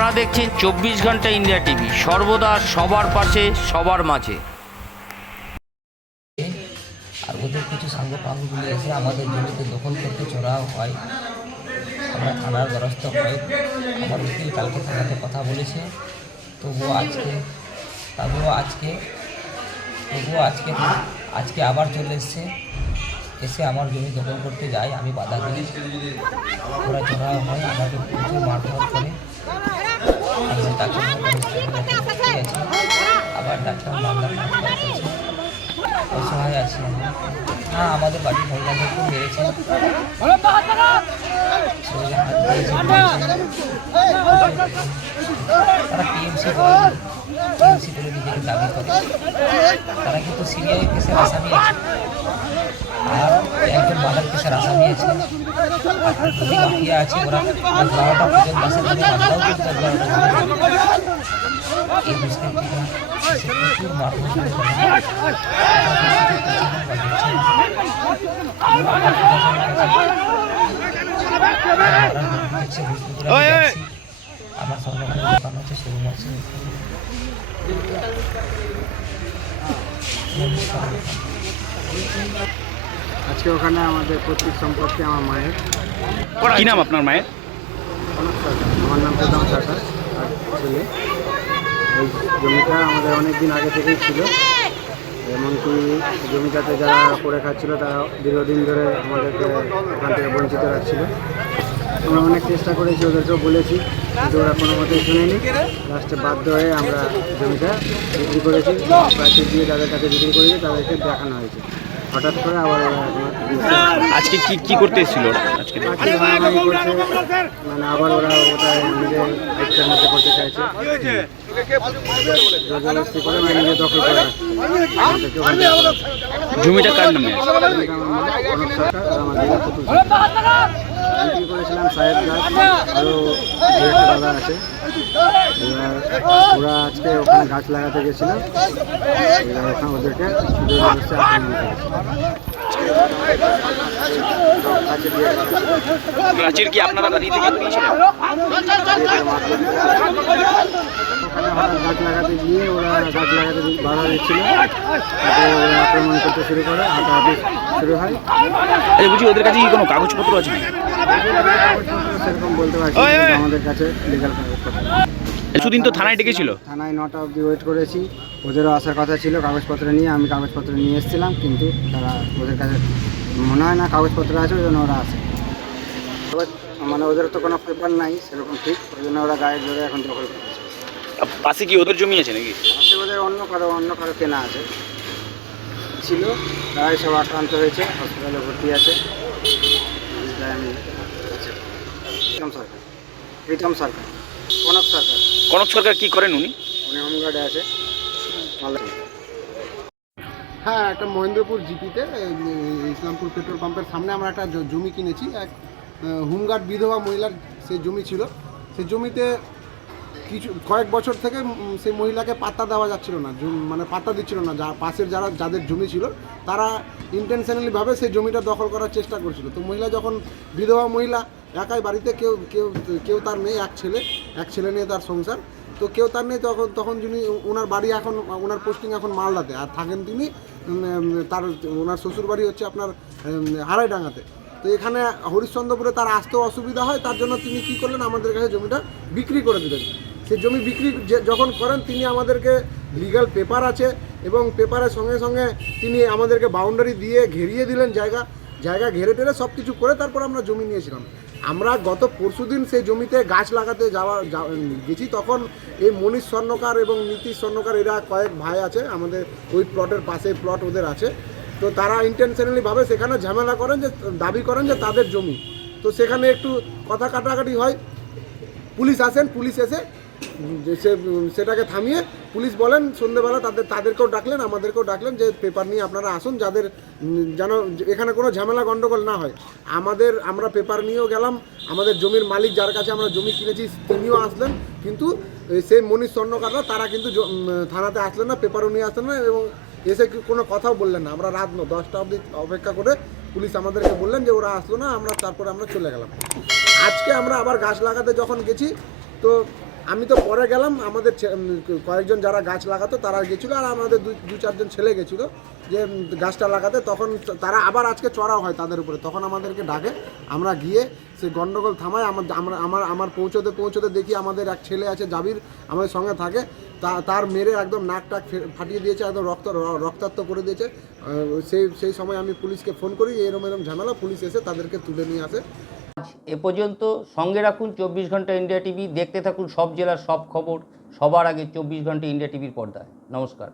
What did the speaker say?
আপনারা দেখছেন 24 ঘন্টা ইন্ডিয়া টিভি, সর্বদা সবার পাশে সবার মাঝে। আর ওদের কিছু সাঙ্গ পাঙ্গগুলি এসে আমাদের জমিতে দখল করতে চড়াও হয়। আমরা থানার দ্বারস্থ হয়ে আমার উকিল কালকে থানাতে কথা বলেছে, তবুও আজকে আবার চলে এসে আমার জমি দখল করতে যায়। আমি বাধা দিই, ওরা চড়াও হয়, আমাকে প্রচুর মারধর করে। আমরা ডাক্তার আবার ডাক্তার মামলা করছে, অসহায় আছি আমি। হ্যাঁ, আমাদের বাড়ির মহিলাদেরকেও মেরেছে, তারা টিএমসি করে নিজেকে দাবি করে। তারা কিন্তু সিবিআই কেসের আসামি আছে, আর একজন মার্ডার কেসের আসামি আছে, যদি মাফিয়া আছে। ওরা 12টা পর্যন্ত বাসের মধ্যে মামলাও করতে এই দুষ্কৃতীরা প্রচুর মারধর করে। আমার স্বর্ণকারের দোকান হচ্ছে শোরুম আছে। আজকে ওখানে আমাদের পৈতৃক সম্পত্তি আমার মায়ের। কি নাম আপনার মায়ের? আমার নাম প্রধান সরকার আর ছেলে। এই জমিটা আমাদের অনেক দিন আগে থেকেই ছিল, এমনকি জমিটাতে যারা করে খাচ্ছিল তারা দীর্ঘদিন ধরে আমাদেরকে ওখান থেকে বঞ্চিত রাখছিল। আমরা অনেক চেষ্টা করেছি, ওদেরকেও বলেছি, কিন্তু ওরা কোনো মতেই শুনেনি। লাস্টে বাধ্য হয়ে আমরা জমিটা বিক্রি করেছি, প্রাচীর দিয়ে যাদের কাছে বিক্রি করেছি তাদেরকে দেখানো হয়েছে। হঠাৎ করে আবার ওরা আজকে কি করতে এসেছিল আজকে? ভাঙাভাঙি করছে, মানে আবার ওরা ওটা নিজের ইচ্ছার মধ্যে করতে চাইছে, জবরদস্তি করে মানে নিজে দখল করে রাখছে। জমিটা কার নামে? কনক সরকার আর আমার দিদা পুতুল বিক্রি করেছিলাম সাহেব গাছ, আরও দু একটা দাদা আছে। এবার ওরা আজকে ওখানে গাছ লাগাতে গেছিল, এবার ওখানে ওদেরকে জবরদস্তি আক্রমণ করেছে। প্রাচীর কি আপনারা দাঁড়িয়ে থেকে দিয়েছিলেন? ওখানে হঠাৎ গাছ লাগাতে গিয়ে ওরা গাছ লাগাতে বাধা দিচ্ছিল, তারপরে ওরা আক্রমণ করতে শুরু করে, হাঁটাহাঁটি শুরু হয়। আচ্ছা, বুঝি ওদের কাছে কি কোনো কাগজপত্র আছে? সেরকম বলতে পারছি না, আমাদের কাছে লিগাল কাগজপত্র। কিছুদিন তো থানায় ডেকেছিল। থানায় 9টা অবধি ওয়েট করেছি, ওদেরও আসার কথা ছিল কাগজপত্র নিয়ে। আমি কাগজপত্র নিয়ে এসেছিলাম, কিন্তু তারা ওদের কাছে মনে হয় না কাগজপত্র আছে, ওই জন্য ওরা আসে। মানে ওদের তো কোনো পেপার নাই সেরকম, ঠিক ওই জন্য ওরা গায়ে জোরে এখন দখল করতেছে। পাশে কি ওদের জমি আছে নাকি? পাশে ওদের অন্য কারো কেনা আছে ছিল, তারাই সব আক্রান্ত হয়েছে, হসপিটালে ভর্তি আছে। আমি প্রীতম সরকার, কনক সরকার কি করেন উনি? উনি হোমগার্ডে আছে। হ্যাঁ, একটা মহেন্দ্রপুর জিপিতে ইসলামপুর পেট্রোল পাম্পের সামনে আমরা একটা জমি কিনেছি। এক হোমগার্ড বিধবা মহিলার সেই জমি ছিল। সেই জমিতে কয়েক বছর থেকে সেই মহিলাকে পাত্তা দেওয়া যাচ্ছিল না, মানে পাত্তা দিচ্ছিল না। পাশের যাদের জমি ছিল তারা ইন্টেনশনালিভাবে সেই জমিটা দখল করার চেষ্টা করছিল। তো মহিলা যখন বিধবা মহিলা, একাই বাড়িতে, কেউ তার নেই, এক ছেলে নিয়ে তার সংসার, তো কেউ তার নেই, তখন যিনি ওনার বাড়ি এখন, ওনার পোস্টিং এখন মালদাতে, আর থাকেন তিনি ওনার শ্বশুর বাড়ি হচ্ছে আপনার হারাইডাঙ্গাতে। তো এখানে হরিশ্চন্দ্রপুরে তার আসতেও অসুবিধা হয়, তার জন্য তিনি কী করলেন, আমাদের কাছে জমিটা বিক্রি করে দিলেন। সেই জমি বিক্রি যখন করেন, তিনি আমাদেরকে লিগ্যাল পেপার আছে, এবং পেপারের সঙ্গে সঙ্গে তিনি আমাদেরকে বাউন্ডারি দিয়ে ঘেরিয়ে দিলেন, জায়গা ঘেরে টেরে সব কিছু করে তারপর আমরা জমি নিয়েছিলাম। আমরা গত পরশুদিন সেই জমিতে গাছ লাগাতে গেছি, তখন এই মনীষ স্বর্ণকার এবং নীতিশ স্বর্ণকার, এরা কয়েক ভাই আছে আমাদের ওই প্লটের পাশে, প্লট ওদের আছে। তো তারা ইন্টেনশনালিভাবে সেখানে ঝামেলা করেন, যে দাবি করেন যে তাদের জমি। তো সেখানে একটু কথা কাটাকাটি হয়, পুলিশ এসে সেটাকে থামিয়ে পুলিশ বলেন সন্ধ্যেবেলা তাদেরকেও ডাকলেন, আমাদেরকেও ডাকলেন, যে পেপার নিয়ে আপনারা আসুন, যাদের যেন এখানে কোনো ঝামেলা গণ্ডগোল না হয়। আমরা পেপার নিয়েও গেলাম, আমাদের জমির মালিক যার কাছে আমরা জমি কিনেছি তিনিও আসলেন, কিন্তু সেই মনীষ স্বর্ণকাররা তারা কিন্তু থানাতে আসলেন না, পেপারও নিয়ে আসলেন না, এবং এসে কোনো কথাও বললেন না। আমরা রাত 10টা অবধি অপেক্ষা করে পুলিশ আমাদেরকে বললেন যে ওরা আসলো না, তারপরে আমরা চলে গেলাম। আজকে আমরা আবার গাছ লাগাতে যখন গেছি, তো আমি তো পরে গেলাম, আমাদের কয়েকজন যারা গাছ লাগাতো তারা গেছিলো, আর আমাদের দু চারজন ছেলে গেছিলো যে গাছটা লাগাতে। তখন তারা আবার আজকে চড়াও হয় তাদের উপরে, তখন আমাদেরকে ডাকে, আমরা গিয়ে সেই গন্ডগোল থামায়। আমার পৌঁছতে দেখি আমাদের এক ছেলে আছে জাবির, আমাদের সঙ্গে থাকে, তার মেরে একদম নাক টাক ফাটিয়ে দিয়েছে, একদম রক্তাক্ত করে দিয়েছে। সেই সময় আমি পুলিশকে ফোন করি, এরম ঝামেলা, পুলিশ এসে তাদেরকে তুলে নিয়ে আসে। এ পর্যন্ত সঙ্গে রাখুন 24 ঘন্টা ইন্ডিয়া টিভি, দেখতে থাকুন সব জেলার সব খবর সবার আগে 24 ঘন্টা ইন্ডিয়া টিভির পর্দায়। নমস্কার।